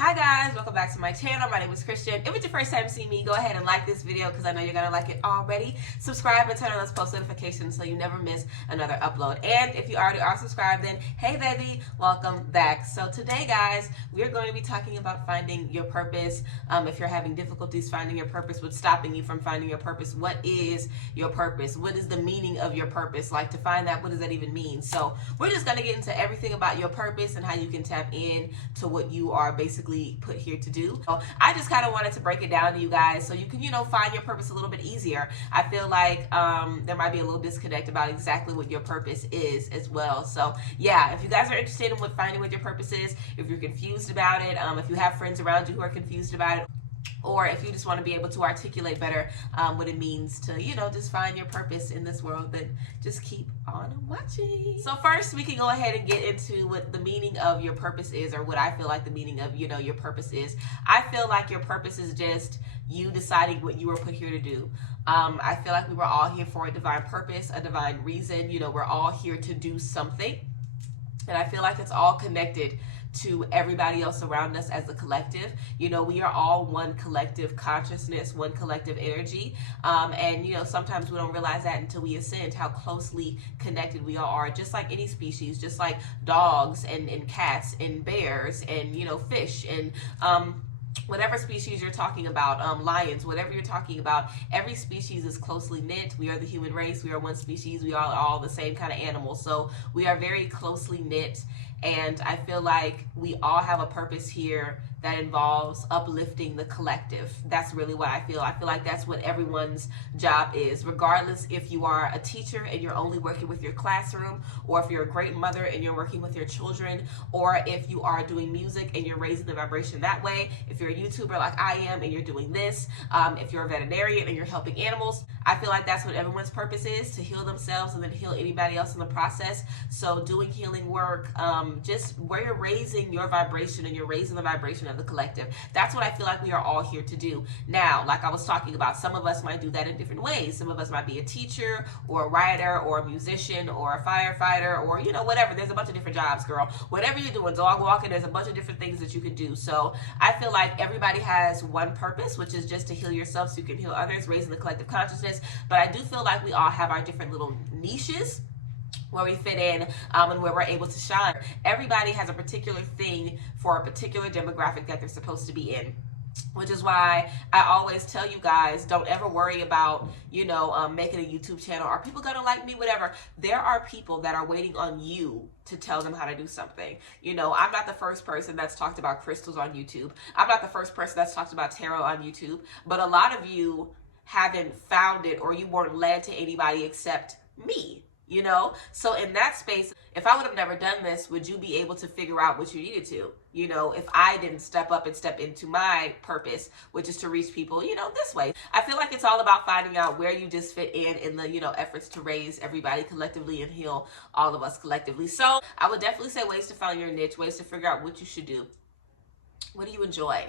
Hi guys, welcome back to my channel. My name is Christian. If it's your first time seeing me, go ahead and like this video because I know you're going to like it already. Subscribe and turn on those post notifications so you never miss another upload. And if you already are subscribed, then hey baby, welcome back. So today guys, we're going to be talking about finding your purpose. If you're having difficulties finding your purpose, what's stopping you from finding your purpose? What is your purpose? What is the meaning of your purpose? Like, to find that, what does that even mean? So we're just going to get into everything about your purpose and how you can tap in to what you are basically put here to do. So I just kind of wanted to break it down to you guys so you can, find your purpose a little bit easier. I feel like there might be a little disconnect about exactly what your purpose is as well. So yeah, if you guys are interested in finding what your purpose is, if you're confused about it, if you have friends around you who are confused about it, or if you just want to be able to articulate better what it means to, just find your purpose in this world, then just keep on watching. So first, we can go ahead and get into what the meaning of your purpose is, or what I feel like the meaning of, your purpose is. I feel like your purpose is just you deciding what you were put here to do. I feel like we were all here for a divine purpose, a divine reason. We're all here to do something. And I feel like it's all connected to everybody else around us as a collective. We are all one collective consciousness, one collective energy. And sometimes we don't realize that until we ascend, how closely connected we all are, just like any species, just like dogs and cats and bears and, fish and, whatever species you're talking about, lions, whatever you're talking about, every species is closely knit. We are the human race. We are one species. We are all the same kind of animals. So we are very closely knit. And I feel like we all have a purpose here that involves uplifting the collective. That's really what I feel. I feel like that's what everyone's job is, regardless if you are a teacher and you're only working with your classroom, or if you're a great mother and you're working with your children, or if you are doing music and you're raising the vibration that way, if you're a YouTuber like I am and you're doing this, if you're a veterinarian and you're helping animals. I feel like that's what everyone's purpose is, to heal themselves and then heal anybody else in the process. So doing healing work, just where you're raising your vibration and you're raising the vibration of the collective. That's what I feel like we are all here to do. Now, like I was talking about, some of us might do that in different ways. Some of us might be a teacher or a writer or a musician or a firefighter or, whatever. There's a bunch of different jobs, girl. Whatever you're doing, dog walking, there's a bunch of different things that you can do. So I feel like everybody has one purpose, which is just to heal yourself so you can heal others, raising the collective consciousness. But I do feel like we all have our different little niches where we fit in and where we're able to shine. Everybody has a particular thing for a particular demographic that they're supposed to be in. Which is why I always tell you guys, don't ever worry about, making a YouTube channel. Are people gonna like me? Whatever. There are people that are waiting on you to tell them how to do something. I'm not the first person that's talked about crystals on YouTube. I'm not the first person that's talked about tarot on YouTube. But a lot of you haven't found it, or you weren't led to anybody except me. So in that space, if I would have never done this, would you be able to figure out what you needed to? If I didn't step up and step into my purpose, which is to reach people, this way. I feel like it's all about finding out where you just fit in the, efforts to raise everybody collectively and heal all of us collectively. So I would definitely say ways to find your niche, ways to figure out what you should do. What do you enjoy?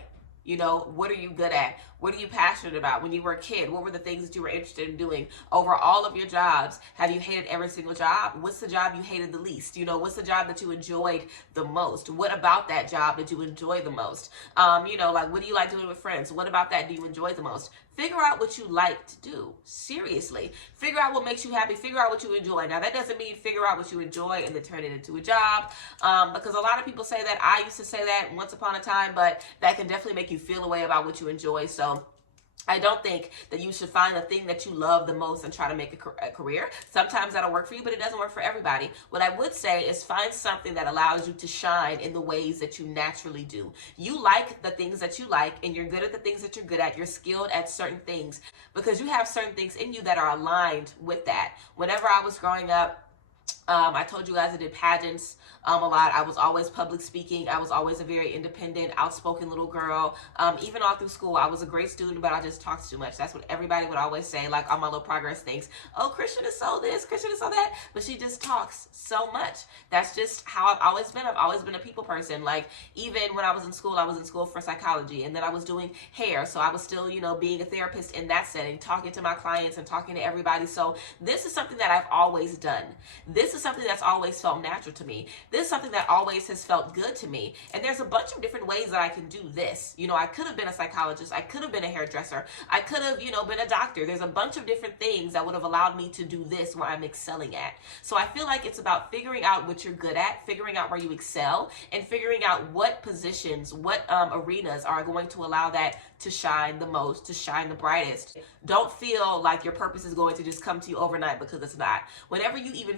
What are you good at? What are you passionate about? When you were a kid, what were the things that you were interested in doing? Over all of your jobs, have you hated every single job? What's the job you hated the least? What's the job that you enjoyed the most? What about that job did you enjoy the most? Like, what do you like doing with friends? What about that do you enjoy the most? Figure out what you like to do. Seriously. Figure out what makes you happy. Figure out what you enjoy. Now, that doesn't mean figure out what you enjoy and then turn it into a job. Because a lot of people say that. I used to say that once upon a time, but that can definitely make you feel a way about what you enjoy. So I don't think that you should find the thing that you love the most and try to make a career. Sometimes that'll work for you, but it doesn't work for everybody. What I would say is find something that allows you to shine in the ways that you naturally do. You like the things that you like, and you're good at the things that you're good at. You're skilled at certain things because you have certain things in you that are aligned with that. Whenever I was growing up, I told you guys I did pageants a lot. I was always public speaking. I was always a very independent, outspoken little girl. Even all through school, I was a great student, but I just talked too much. That's what everybody would always say, like on my little progress things. Oh, Christian is so this, Christian is so that. But she just talks so much. That's just how I've always been. I've always been a people person. Like, even when I was in school for psychology, and then I was doing hair. So I was still, being a therapist in that setting, talking to my clients and talking to everybody. So this is something that I've always done. This is is something that's always felt natural to me. This is something that always has felt good to me. And there's a bunch of different ways that I can do this. You know, I could have been a psychologist. I could have been a hairdresser. I could have, you know, been a doctor. There's a bunch of different things that would have allowed me to do this where I'm excelling at. So I feel like it's about figuring out what you're good at, figuring out where you excel, and figuring out what positions, what arenas are going to allow that to shine the most, to shine the brightest. Don't feel like your purpose is going to just come to you overnight, because it's not. Whenever you even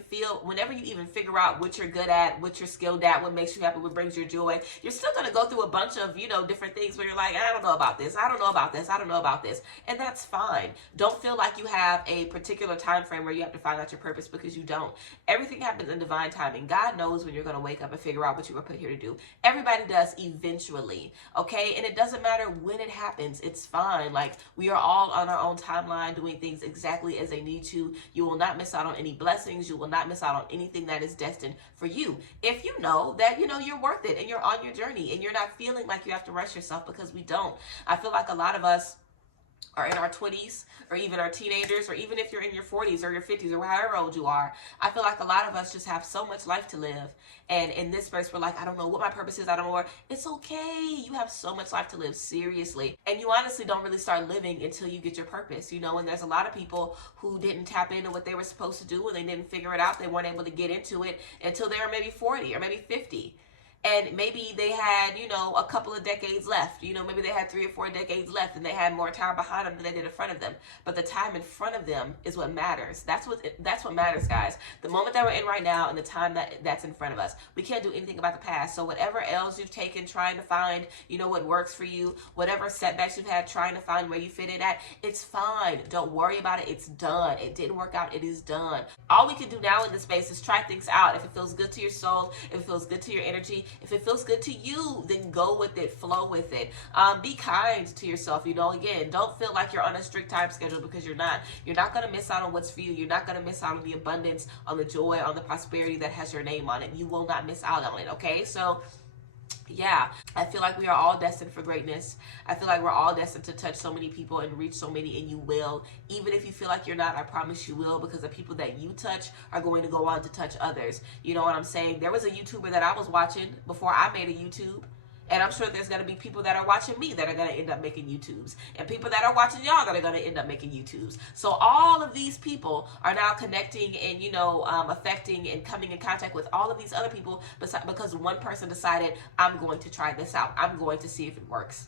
figure out what you're good at, what you're skilled at, what makes you happy, what brings you joy, you're still going to go through a bunch of, you know, different things where you're like, I don't know about this, I don't know about this, I don't know about this. And that's fine. Don't feel like you have a particular time frame where you have to find out your purpose, because you don't. Everything happens in divine timing. God knows when you're going to wake up and figure out what you were put here to do. Everybody does eventually, okay? And it doesn't matter when it happens. It's fine. Like, we are all on our own timeline doing things exactly as they need to. You will not miss out on any blessings. You will not miss out on anything that is destined for you. If you know that, you know, you're worth it and you're on your journey and you're not feeling like you have to rush yourself, because we don't. I feel like a lot of us are in our 20s, or even our teenagers, or even if you're in your 40s or your 50s or however old you are. I feel like a lot of us just have so much life to live. And in this space, we're like, I don't know what my purpose is. I don't know what. It's okay. You have so much life to live, seriously. And you honestly don't really start living until you get your purpose, you know. And there's a lot of people who didn't tap into what they were supposed to do, and they didn't figure it out. They weren't able to get into it until they were maybe 40 or maybe 50. And maybe they had, you know, a couple of decades left. You know, maybe they had 3 or 4 decades left, and they had more time behind them than they did in front of them. But the time in front of them is what matters. That's what matters, guys. The moment that we're in right now and the time that's in front of us. We can't do anything about the past. So whatever else you've taken trying to find, you know, what works for you, whatever setbacks you've had trying to find where you fit in at, it's fine. Don't worry about it. It's done. It didn't work out. It is done. All we can do now in this space is try things out. If it feels good to your soul, if it feels good to your energy, if it feels good to you, then go with it, flow with it. Be kind to yourself. You know, again, don't feel like you're on a strict time schedule, because you're not. You're not going to miss out on what's for you. You're not going to miss out on the abundance, on the joy, on the prosperity that has your name on it. You will not miss out on it, okay? So yeah, I feel like we are all destined for greatness. I feel like we're all destined to touch so many people and reach so many, and you will. Even if you feel like you're not, I promise you will, because the people that you touch are going to go on to touch others. You know what I'm saying? There was a YouTuber that I was watching before I made a YouTube. And I'm sure there's going to be people that are watching me that are going to end up making YouTubes. And people that are watching y'all that are going to end up making YouTubes. So all of these people are now connecting and, you know, affecting and coming in contact with all of these other people, because one person decided, I'm going to try this out. I'm going to see if it works.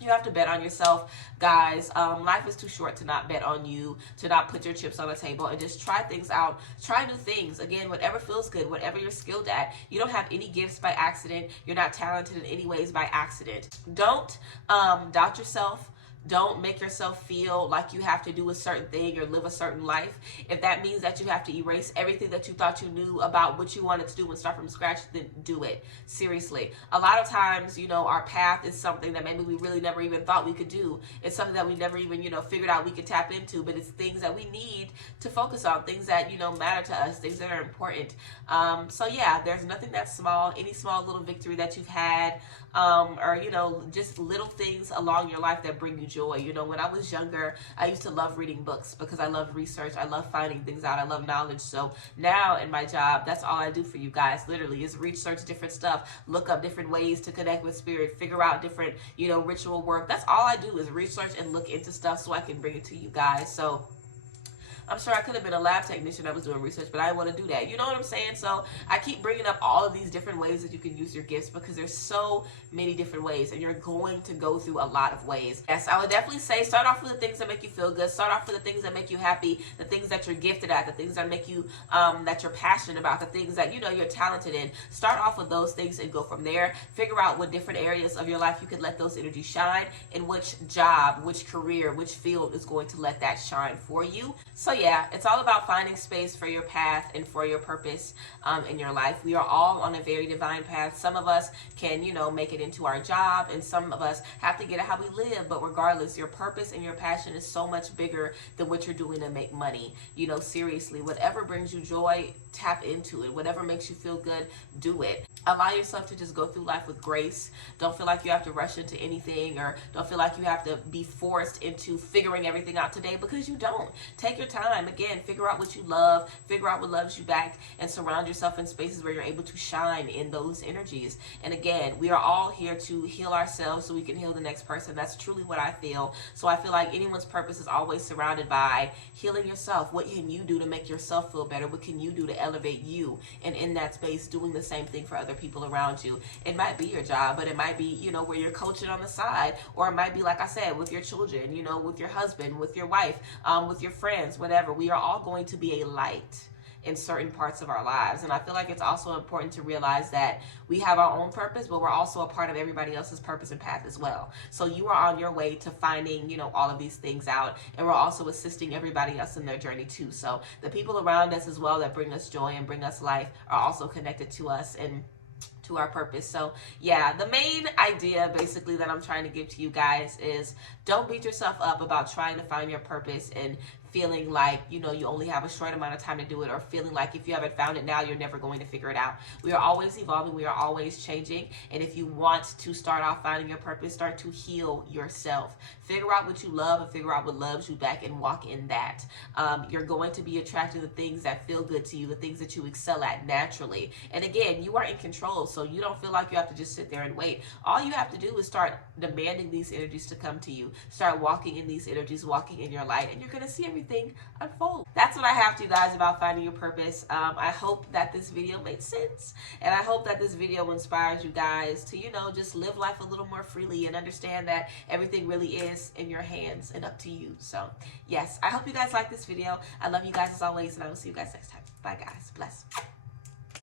You have to bet on yourself, guys. Life is too short to not bet on you, to not put your chips on the table, and just try things out. Try new things. Again, whatever feels good, whatever you're skilled at. You don't have any gifts by accident. You're not talented in any ways by accident. Don't doubt yourself. Don't make yourself feel like you have to do a certain thing or live a certain life. If that means that you have to erase everything that you thought you knew about what you wanted to do and start from scratch, then do it. Seriously. A lot of times, you know, our path is something that maybe we really never even thought we could do. It's something that we never even, you know, figured out we could tap into, but it's things that we need to focus on, things that, you know, matter to us, things that are important. So yeah, there's nothing that's small. Any small little victory that you've had, or, you know, just little things along your life that bring you joy. You know, when I was younger, I used to love reading books because I love research. I love finding things out. I love knowledge. So now in my job, that's all I do for you guys, literally, is research different stuff, look up different ways to connect with spirit, figure out different, you know, ritual work. That's all I do, is research and look into stuff so I can bring it to you guys. So I'm sure I could have been a lab technician that was doing research, but I didn't want to do that. You know what I'm saying? So I keep bringing up all of these different ways that you can use your gifts, because there's so many different ways, and you're going to go through a lot of ways. Yes, I would definitely say start off with the things that make you feel good. Start off with the things that make you happy, the things that you're gifted at, the things that make you, that you're passionate about, the things that, you know, you're talented in. Start off with those things and go from there. Figure out what different areas of your life you could let those energies shine, and which job, which career, which field is going to let that shine for you. So yeah, it's all about finding space for your path and for your purpose in your life. We are all on a very divine path. Some of us can, you know, make it into our job, and some of us have to get it how we live. But regardless, your purpose and your passion is so much bigger than what you're doing to make money. You know, seriously, whatever brings you joy, tap into it. Whatever makes you feel good, do it. Allow yourself to just go through life with grace. Don't feel like you have to rush into anything, or don't feel like you have to be forced into figuring everything out today, because you don't. Take your time time. Again, figure out what you love, figure out what loves you back, and surround yourself in spaces where you're able to shine in those energies. And again, we are all here to heal ourselves so we can heal the next person. That's truly what I feel. So I feel like anyone's purpose is always surrounded by healing yourself. What can you do to make yourself feel better? What can you do to elevate you? And in that space, doing the same thing for other people around you. It might be your job, but it might be, you know, where you're coaching on the side, or it might be, like I said, with your children, you know, with your husband, with your wife, with your friends, whatever. We are all going to be a light in certain parts of our lives. And I feel like it's also important to realize that we have our own purpose, but we're also a part of everybody else's purpose and path as well. So you are on your way to finding, you know, all of these things out, and we're also assisting everybody else in their journey too. So the people around us as well that bring us joy and bring us life are also connected to us and to our purpose. So yeah, the main idea basically that I'm trying to give to you guys is don't beat yourself up about trying to find your purpose and feeling like, you know, you only have a short amount of time to do it, or feeling like if you haven't found it now, you're never going to figure it out. We are always evolving. We are always changing. And if you want to start off finding your purpose, start to heal yourself. Figure out what you love and figure out what loves you back and walk in that. You're going to be attracted to things that feel good to you, the things that you excel at naturally. And again, you are in control, so you don't feel like you have to just sit there and wait. All you have to do is start demanding these energies to come to you. Start walking in these energies, walking in your light, and you're going to see everything unfold. That's what I have to you guys about finding your purpose. I hope that this video made sense, and I hope that this video inspires you guys to, you know, just live life a little more freely and understand that everything really is in your hands and up to you. So yes, I hope you guys like this video. I love you guys as always, and I will see you guys next time. Bye guys. Bless.